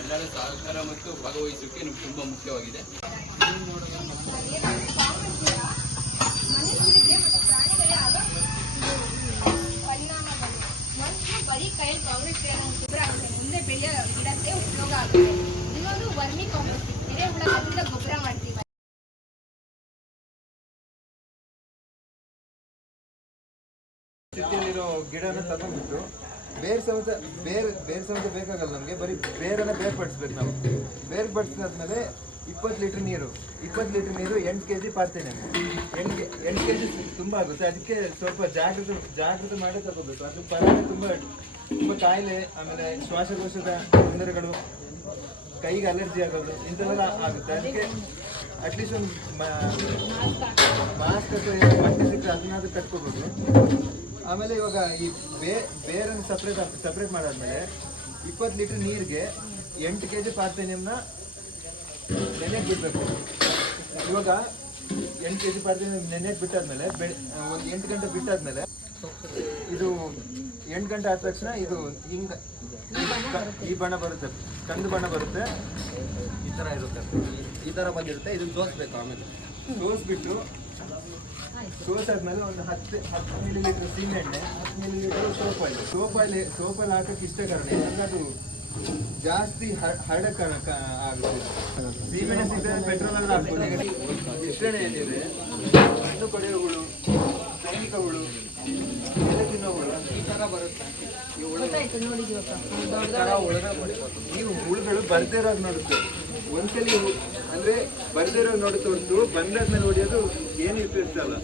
ಎಲ್ಲರ ಸಹಕಾರ ಮತ್ತು ಭಾಗವಹಿಸುವಿಕೆ ನಿಮ್ಗೆ ತುಂಬಾ ಮುಖ್ಯವಾಗಿದೆ. ಬರೀ ಮುಂದೆ ಬೆಳೆಯ ಉಪಯೋಗ ಆಗುತ್ತೆ ವರ್ಮಿ ಮಾಡ್ತೀವಿ ಸ್ಥಿತಿಯಲ್ಲಿರೋ ಗಿಡನ ತಗೊಂಡ್ಬಿಟ್ಟು ಬೇರ್ ಸಮೇತ ಬೇರೆ ಬೇರೆ ಸಮೇತ ಬೇಕಾಗಲ್ಲ ನಮಗೆ, ಬರೀ ಬೇರನ್ನ ಬೇರ್ಪಡಿಸ್ಬೇಕು ನಾವು. ಬೇರ್ಪಡಿಸಿದಾದ್ಮೇಲೆ ಇಪ್ಪತ್ತು ಲೀಟರ್ ನೀರು, ಇಪ್ಪತ್ತು ಲೀಟರ್ ನೀರು ಎಂಟು ಕೆ ಜಿ ಪಾರ್ತೇನೆ ಎಂಟು ಎಂಟು ಕೆ ಜಿ ತುಂಬ ಆಗುತ್ತೆ. ಅದಕ್ಕೆ ಸ್ವಲ್ಪ ಜಾಗೃತಿ ಜಾಗೃತಿ ಮಾಡಿ ತಗೋಬೇಕು. ಅದು ಪರಿಣಾಮ ತುಂಬ ತುಂಬ ಕಾಯಿಲೆ, ಆಮೇಲೆ ಶ್ವಾಸಕೋಶದ ತೊಂದರೆಗಳು, ಕೈಗೆ ಅಲರ್ಜಿ ಆಗೋದು, ಇಂಥವೆಲ್ಲ ಆಗುತ್ತೆ. ಅದಕ್ಕೆ ಅಟ್ಲೀಸ್ಟ್ ಒಂದು ಮಾಸ್ಕ್ ಅಥವಾ ಬಟ್ಟೆ ಸಿಕ್ಕರೆ ಅದನ್ನಾದ್ರೂ ಕಟ್ಕೋಬೋದು. ಆಮೇಲೆ ಇವಾಗ ಈ ಬೇ, ಬೇರನ್ನು ಸಪ್ರೇಟ್ ಸಪ್ರೇಟ್ ಮಾಡಾದ್ಮೇಲೆ ಇಪ್ಪತ್ತು ಲೀಟರ್ ನೀರಿಗೆ ಎಂಟು ಕೆ ಜಿ ಪಾರ್ಥೇನಿಯಂನ ನೆನೆಗೆ ಬಿಡಬೇಕು. ಇವಾಗ ಎಂಟು ಕೆ ಜಿ ಪಾರ್ಥೇನಿಯಂ ನೆನೆಗೆ ಬಿಟ್ಟಾದ್ಮೇಲೆ ಬೆ, ಒಂದು ಎಂಟು ಗಂಟೆ ಬಿಟ್ಟಾದ್ಮೇಲೆ ಇದು ಎಂಟು ಗಂಟೆ ಆದ ತಕ್ಷಣ ಇದು ಹಿಂಗ ಈ ಬಣ್ಣ ಬರುತ್ತೆ, ಕಂದು ಬಣ್ಣ ಬರುತ್ತೆ. ಈ ಥರ ಇರುತ್ತೆ. ಈ ಥರ ಬಂದಿರುತ್ತೆ. ಇದನ್ನು ತೋರಿಸ್ಬೇಕು ಆಮೇಲೆ. ತೋರಿಸ್ಬಿಟ್ಟು ಸೋಸಾದ್ಮೇಲೆ ಒಂದು ಹತ್ತು ಹತ್ತು ಮಿಲಿ ಲೀಟರ್ ಸೀಮೆಎಣ್ಣೆ ಹತ್ತು millilitre soap oil soap oil soap oil ಹಾಕಕ್ಕೆ ಇಷ್ಟ ಕಾರಣ ಯಾಕಂದ್ರೆ ಅದು ಜಾಸ್ತಿ ಹರಡ ಆಗುತ್ತೆ. ಸೀಮೆಎಣ್ಣೆ ಸಿಗ್ತದೆ ಪೆಟ್ರೋಲ್ ಅನ್ನ ಹಾಕ್ಬೋದು. ಮಿಶ್ರಣ ಏನಿದೆ? ಹಣ್ಣು ಕೊಡೆಯ ಹುಳು ಸೈನಿಕ ಹುಳು ಎಲೆ ತಿನ್ನೋ ಹುಳು ಈ ಥರ ಬರುತ್ತೆ ಈ ಹುಳು ಈ ಹುಳುಗಳು ಬರ್ದೇ ಇರೋದು ನೋಡುತ್ತೆ ಒಂದ್ಸಲಿ ಅಂದ್ರೆ ಬರ್ದಿರೋ ಇರೋದು ತೋರಿಸು ಬಂದಾದ ಮೇಲೆ ಹೊಡೆಯೋದು ಏನು ಅಲ್ಲ.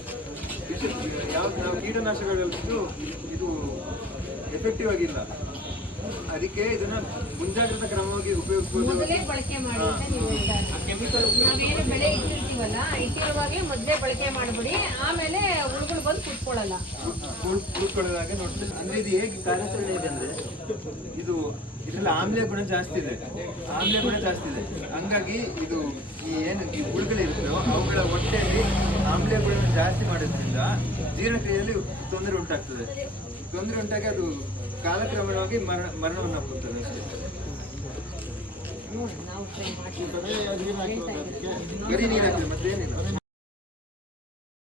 ಯಾವ ನಾವು ಕೀಟನಾಶಕಗಳು ಇದು ಎಫೆಕ್ಟಿವ್ ಆಗಿಲ್ಲ. ಅದಕ್ಕೆ ಇದನ್ನ ಮುಂಜಾಗ್ರತಾ ಕ್ರಮವಾಗಿ ಉಪಯೋಗಿಸಬಹುದು ಮೊದಲೇ ಬಳಕೆ ಮಾಡಿ ಅಂತ ನೀವು ಹೇಳ್ತಾ ಇದ್ದೀರಿ. ನಾವೇನು ಬೆಳೆ ಇಟ್ಟಿರ್ತೀವಲ್ಲ ಇಟ್ಟಿರುವಾಗೆ ಮೊದಲೇ ಬಳಕೆ ಮಾಡ್ಬಿಡಿ. ಆಮೇಲೆ ಹುಳುಗಳು ಬಂದು ಕುತ್ಕೊಳ್ಳಲ್ಲ. ಕೂತ್ಕೊಳ್ಳೋದಾಗೆ ನೋಡ್ತೀವಿ. ಅಂದ್ರೆ ಇದು ಹೇಗೆ ಕಾರ್ಯಾಚರಣೆ ಇದೆ ಅಂದ್ರೆ ಇದು ಇದ್ರಲ್ಲಿ ಆಮ್ಲ ಗುಣ ಜಾಸ್ತಿ ಇದೆ. ಆಮ್ಲೆ ಗುಣ ಜಾಸ್ತಿ ಇದೆ. ಹಂಗಾಗಿ ಇದು ಈ ಏನು ಈ ಹುಳುಗಳಿರ್ತವೆ ಅವುಗಳ ಹೊಟ್ಟೆಯಲ್ಲಿ ಆಮ್ಲೆ ಗುಣ ಜಾಸ್ತಿ ಮಾಡೋದ್ರಿಂದ ಜೀರ್ಣಕ್ರಿಯೆಯಲ್ಲಿ ತೊಂದರೆ ಉಂಟಾಗ್ತದೆ. ತೊಂದರೆ ಉಂಟಾಗಿ ಅದು ಕಾಲಕ್ರಮವಾಗಿ ಮರಣ ಮರಣವನ್ನು ಅಪ್ಪುತ್ತದೆ ಅಷ್ಟೇ. ಬರೀ ನೀರು ಮತ್ತೇನಿಲ್ಲ